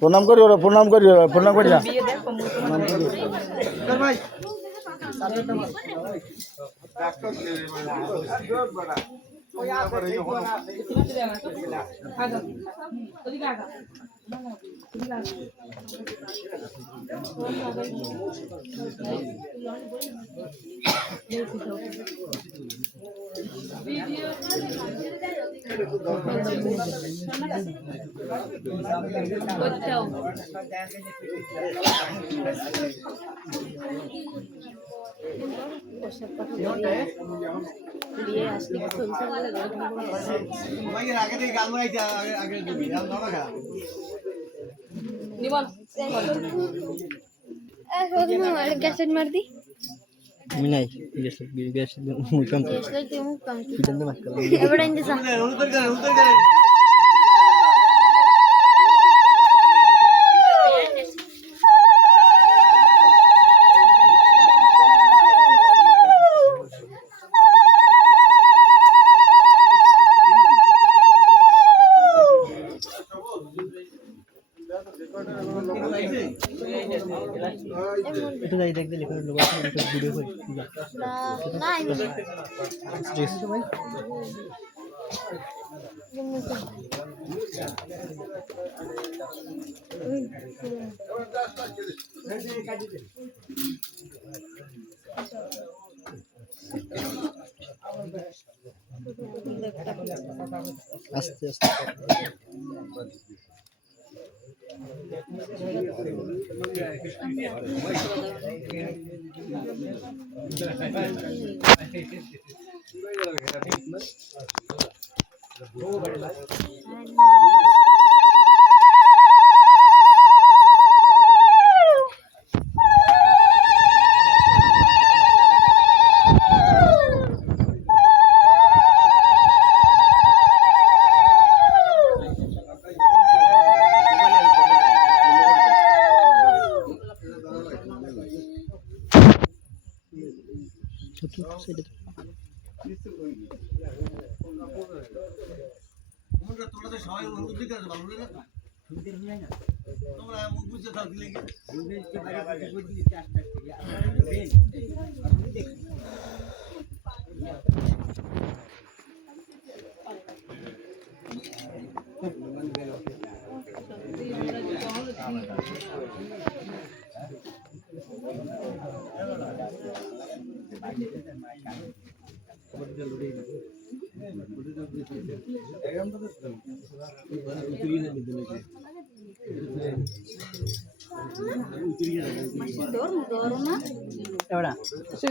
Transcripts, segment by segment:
প্রণাম করি ওরা, প্রণাম করি ওরা, প্রণাম করি না। গ্যাসেট মার দি আমি নাই গ্যাস গ্যাস মুই কাম এবারে ইন্দে যা এটা যাই দেখ দিলে করে লোক এটা ভিডিও করি না ভাই আস্তে আস্তে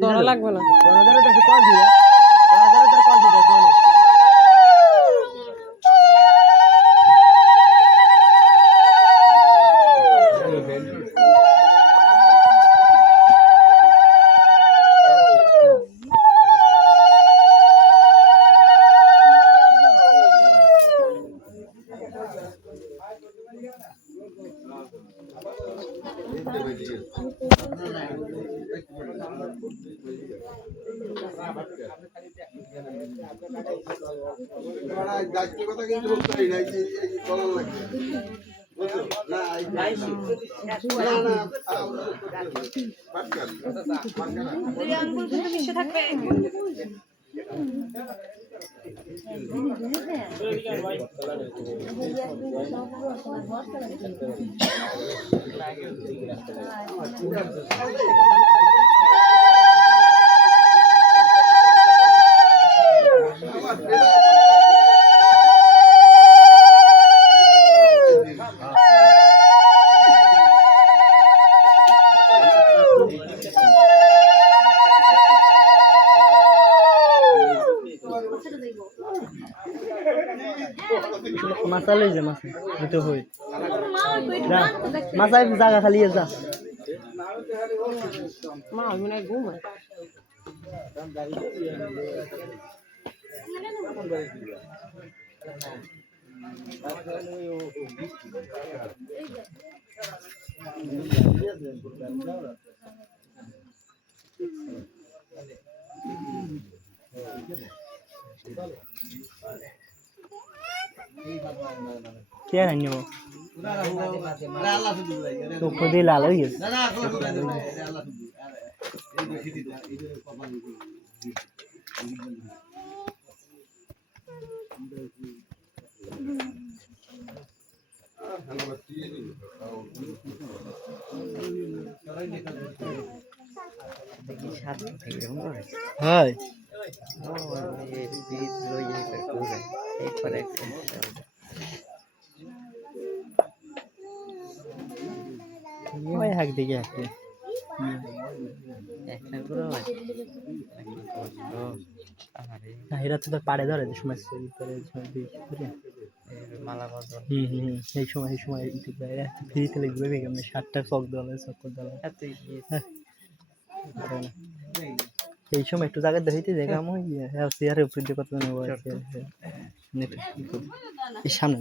দৌড়া লাগবে না মাছা লই যা মাছা দুটো হই যা মাছাই জায়গা খালি যা মা মনে ঘুম কে না নিব তো খুদি লাল হয়ে গেছে হয় ওই হাক দিকে হাঁকতে না এরা তো তোর পাড়ে ধরে সময় এই সময় ফ্রিতে লিখবে কেমন 7টা চক দেওয়া চক্কর দেওয়া এই সময় একটু জায়গা দেখতে দেখাম চেয়ারের উপর দিয়ে কত এই সামনে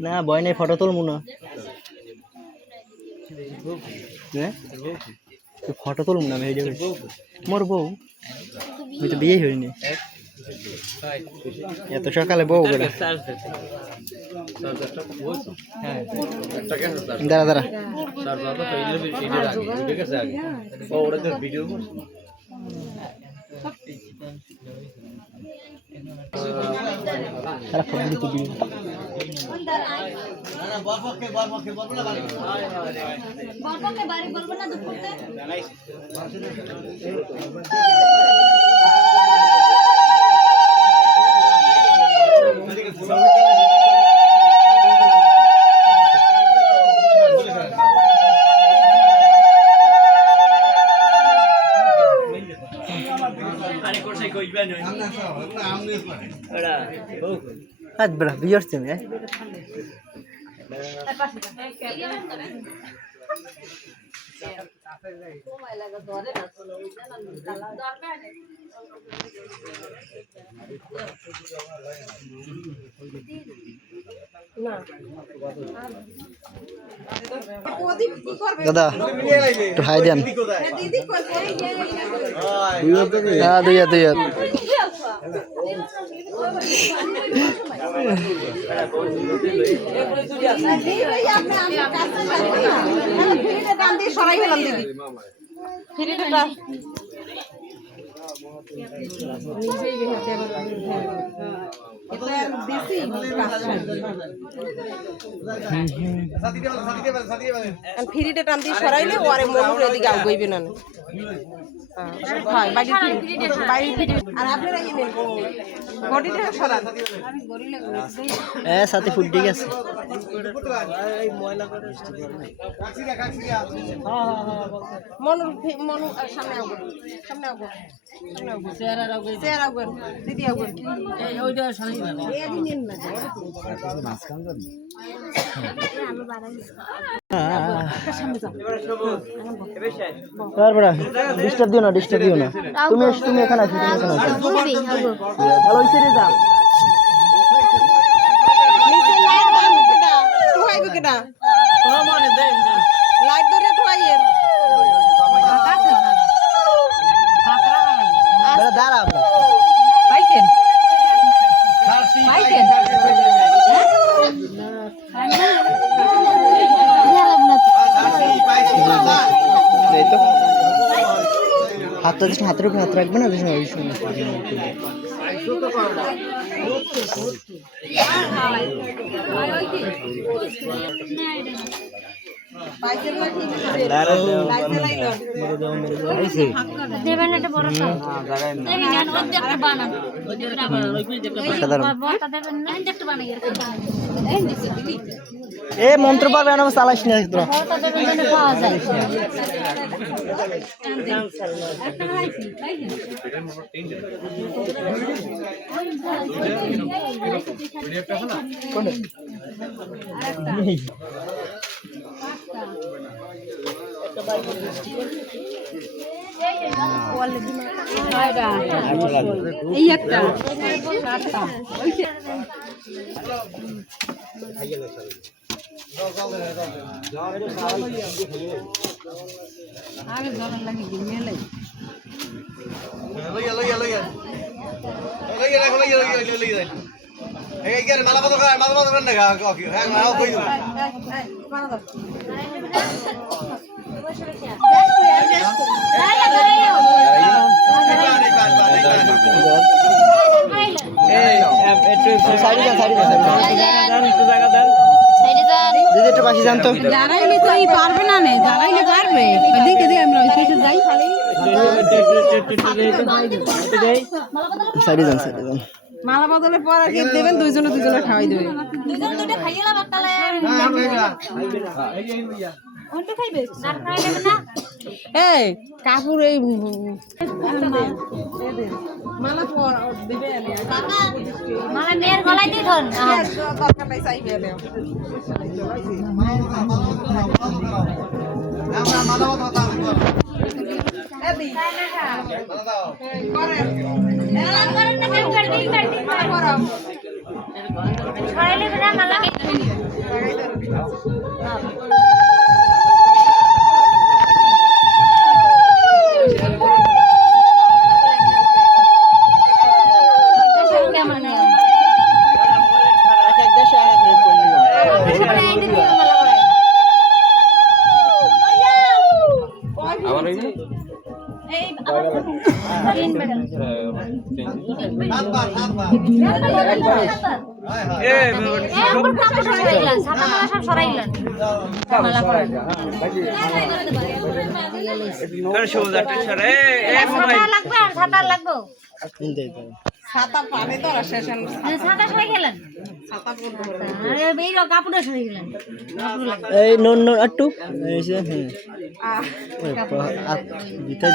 না ভয় নেই ফটো তুলবো না ফটো তুলবো না ভিডিও মোর বউ আমি তো বিয়ে হইনি এত সকালে বউ বলে দাঁড়া দাঁড়া आज बड़ा बियर से में दादा तो हाय देन हां दुया दुया ফ্রিতে টান দিয়ে সরাইলে ওরে মনুর এদিকে আগাইবে না হ্যাঁ বাইরে বাইরে আর আপনারা কি নেন বডিটা সরান এ সাথে ফুড ঠিক আছে মনু মনু সামনে আগো সামনে আগো সামনে আগো চেয়ার আগো দিদি আগো এই ওইটা সরাই না এই দিন না মাসখান না আমি বাড়াই সামনে যাও তারপরে ডিস্টার্ব দিও না তুমি এখানে আছো বলবি হাগো ভালো হইছে রে যা নিচে লাইট বন্ধ করে দাও তুই কেডা তোমার মনে দেন লাইট ধরে তুইয়ের আরে দাঁড়া আমরা বাইকেন হাতের উপর হাত রাখবে না দেবেন একটা বড় কাপ একটা বানান দেবেন না একটা বানাই এ মন্ত্র পাবে না চালাইস না তোরা দেবেন যেন পাওয়া যায় এই একটা আগে জলের লাগে মেলে দিদি একটু পাশে যান তো দাঁড়াইলে তো এই পারবে না নে দাঁড়াইলে পারবে ওইদিকে দিয়ে আমরা ওই শেষে যাই সাইডে যান সাইডে যান মালা বদলে পরে কে দেবেন দুইজনে দুইজনে খাওয়াই দেবে দুজন দুটো খাইয়ে লাভ তাহলে অন্তে খাইবে আর খাইবে না এই কাপুর এই মালা পর দিবে কাকা মালা মেয়ের গলায় দিয়ে ধর দরকার নাই চাইবে না ছড়াইলে না মালা ছাতা পানি তো আর শেষ এই নুন নুন একটু ভিতর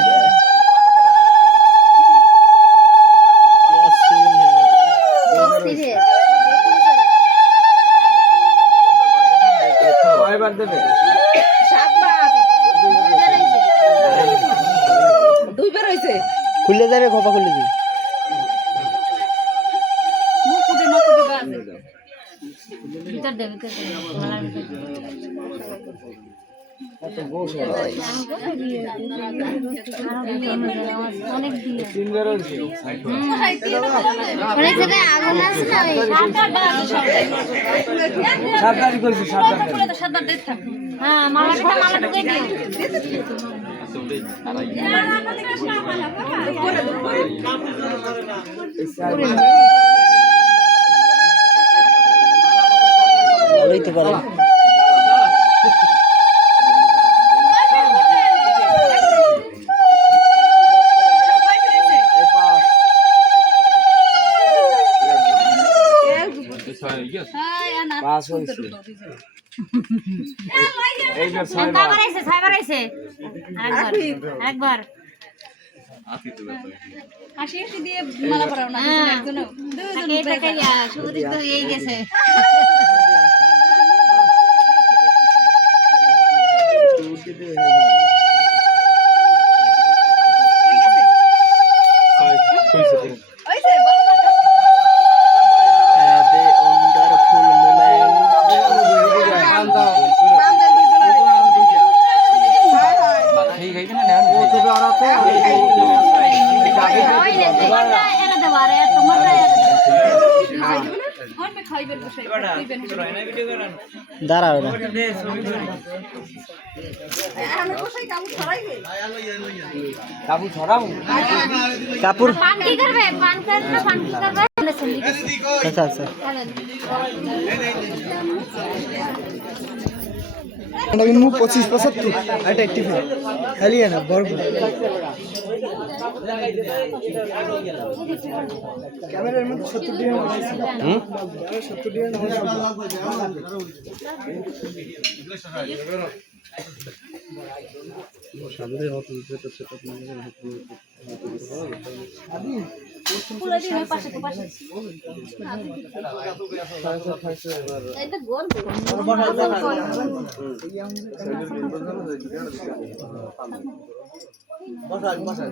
দুইবার হইছে খুলে যাবে খোপা খুলে দিবি ভিতর দেবে মালার ভিতর অনেক দিয়ে অনেক জায়গায় আগুন আছে না হ্যাঁ মালাটা দিয়ে দিও ভালোই তো পারে একবার দিয়ে মালা পরাও না শুধু এই গেছে দাঁড়াও না কাপড় ছড়াবো কাপড় পান কি করবে পান করবে এখানে সেন্ডি আচ্ছা আচ্ছা এটা কিন্তু 25-75 এটা একটি খালি না বড় ক্যামেরার মধ্যে 70 ডিগ্রি আছে 70 ডিগ্রি সামনে হতো যেটা সেটা পুরো দিন ওই পাশে তো পাশে এটা গর্ব বসা